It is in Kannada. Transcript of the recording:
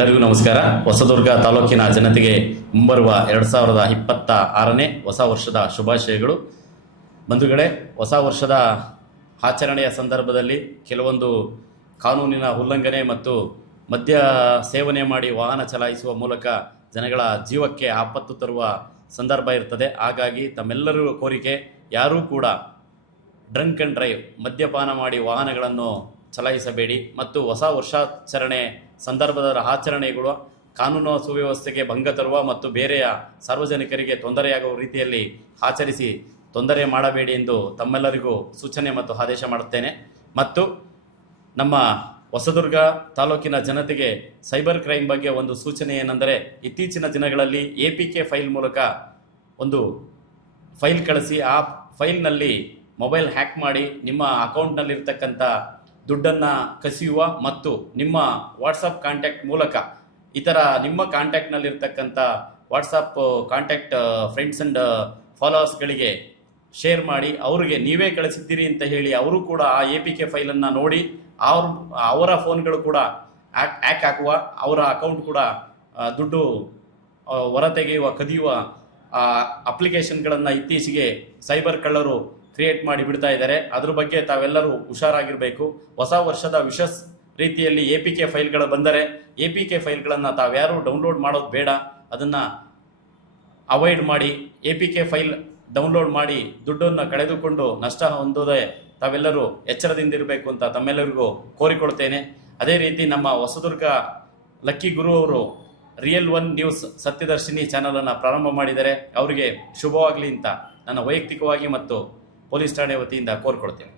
ಎಲ್ಲರಿಗೂ ನಮಸ್ಕಾರ. ಹೊಸದುರ್ಗ ತಾಲೂಕಿನ ಜನತೆಗೆ ಮುಂಬರುವ 2026ನೇ ಹೊಸ ವರ್ಷದ ಶುಭಾಶಯಗಳು. ಬಂಧುಗಳೇ, ಹೊಸ ವರ್ಷದ ಆಚರಣೆಯ ಸಂದರ್ಭದಲ್ಲಿ ಕೆಲವೊಂದು ಕಾನೂನಿನ ಉಲ್ಲಂಘನೆ ಮತ್ತು ಮದ್ಯ ಸೇವನೆ ಮಾಡಿ ವಾಹನ ಚಲಾಯಿಸುವ ಮೂಲಕ ಜನಗಳ ಜೀವಕ್ಕೆ ಆಪತ್ತು ತರುವ ಸಂದರ್ಭ ಇರ್ತದೆ. ಹಾಗಾಗಿ ತಮ್ಮೆಲ್ಲರಿಗೂ ಕೋರಿಕೆ, ಯಾರೂ ಕೂಡ ಡ್ರಂಕ್ ಆ್ಯಂಡ್ ಡ್ರೈವ್ ಮದ್ಯಪಾನ ಮಾಡಿ ವಾಹನಗಳನ್ನು ಚಲಾಯಿಸಬೇಡಿ ಮತ್ತು ಹೊಸ ವರ್ಷಾಚರಣೆ ಸಂದರ್ಭದ ಆಚರಣೆಗಳು ಕಾನೂನು ಸುವ್ಯವಸ್ಥೆಗೆ ಭಂಗ ತರುವ ಮತ್ತು ಬೇರೆಯ ಸಾರ್ವಜನಿಕರಿಗೆ ತೊಂದರೆಯಾಗುವ ರೀತಿಯಲ್ಲಿ ಆಚರಿಸಿ ತೊಂದರೆ ಮಾಡಬೇಡಿ ಎಂದು ತಮ್ಮೆಲ್ಲರಿಗೂ ಸೂಚನೆ ಮತ್ತು ಆದೇಶ ಮಾಡುತ್ತೇನೆ. ಮತ್ತು ನಮ್ಮ ಹೊಸದುರ್ಗ ತಾಲೂಕಿನ ಜನತೆಗೆ ಸೈಬರ್ ಕ್ರೈಮ್ ಬಗ್ಗೆ ಒಂದು ಸೂಚನೆ ಏನೆಂದರೆ, ಇತ್ತೀಚಿನ ದಿನಗಳಲ್ಲಿ APK ಫೈಲ್ ಮೂಲಕ ಒಂದು ಫೈಲ್ ಕಳಿಸಿ ಆ ಫೈಲ್ನಲ್ಲಿ ಮೊಬೈಲ್ ಹ್ಯಾಕ್ ಮಾಡಿ ನಿಮ್ಮ ಅಕೌಂಟ್ನಲ್ಲಿರ್ತಕ್ಕಂಥ ದುಡ್ಡನ್ನು ಕಸಿಯುವ ಮತ್ತು ನಿಮ್ಮ ವಾಟ್ಸಪ್ ಕಾಂಟ್ಯಾಕ್ಟ್ ಮೂಲಕ ಇತರ ನಿಮ್ಮ ಕಾಂಟ್ಯಾಕ್ಟ್ನಲ್ಲಿರ್ತಕ್ಕಂಥ ವಾಟ್ಸಪ್ ಕಾಂಟ್ಯಾಕ್ಟ್ ಫ್ರೆಂಡ್ಸ್ ಆ್ಯಂಡ್ ಫಾಲೋವರ್ಸ್ಗಳಿಗೆ ಶೇರ್ ಮಾಡಿ ಅವರಿಗೆ ನೀವೇ ಕಳಿಸಿದ್ದೀರಿ ಅಂತ ಹೇಳಿ ಅವರು ಕೂಡ ಆ APK ಫೈಲನ್ನು ನೋಡಿ ಅವರ ಫೋನ್ಗಳು ಕೂಡ ಹ್ಯಾಕ್ ಆಗುವ, ಅವರ ಅಕೌಂಟ್ ಕೂಡ ದುಡ್ಡು ಹೊರತೆಗೆಯುವ ಕದಿಯುವ ಅಪ್ಲಿಕೇಶನ್ಗಳನ್ನು ಇತ್ತೀಚೆಗೆ ಸೈಬರ್ ಕಳ್ಳರು ಕ್ರಿಯೇಟ್ ಮಾಡಿ ಬಿಡ್ತಾ ಇದ್ದಾರೆ. ಅದ್ರ ಬಗ್ಗೆ ತಾವೆಲ್ಲರೂ ಹುಷಾರಾಗಿರಬೇಕು. ಹೊಸ ವರ್ಷದ ವಿಶಸ್ ರೀತಿಯಲ್ಲಿ APK ಫೈಲ್ಗಳು ಬಂದರೆ APK ಫೈಲ್ಗಳನ್ನು ತಾವ್ಯಾರು ಡೌನ್ಲೋಡ್ ಮಾಡೋದು ಬೇಡ, ಅದನ್ನು ಅವಾಯ್ಡ್ ಮಾಡಿ. APK ಫೈಲ್ ಡೌನ್ಲೋಡ್ ಮಾಡಿ ದುಡ್ಡನ್ನು ಕಳೆದುಕೊಂಡು ನಷ್ಟ ಹೊಂದೋದೇ ತಾವೆಲ್ಲರೂ ಎಚ್ಚರದಿಂದಿರಬೇಕು ಅಂತ ತಮ್ಮೆಲ್ಲರಿಗೂ ಕೋರಿಕೊಳ್ತೇನೆ. ಅದೇ ರೀತಿ ನಮ್ಮ ಹೊಸದುರ್ಗ ಲಕ್ಕಿ ಗುರು ಅವರು Real1 ನ್ಯೂಸ್ ಸತ್ಯದರ್ಶಿನಿ ಚಾನಲನ್ನು ಪ್ರಾರಂಭ ಮಾಡಿದರೆ ಅವರಿಗೆ ಶುಭವಾಗಲಿ ಅಂತ ನನ್ನ ವೈಯಕ್ತಿಕವಾಗಿ ಮತ್ತು ಪೊಲೀಸ್ ಠಾಣೆ ವತಿಯಿಂದ ಕೋರಿಕೊಳ್ತೇನೆ.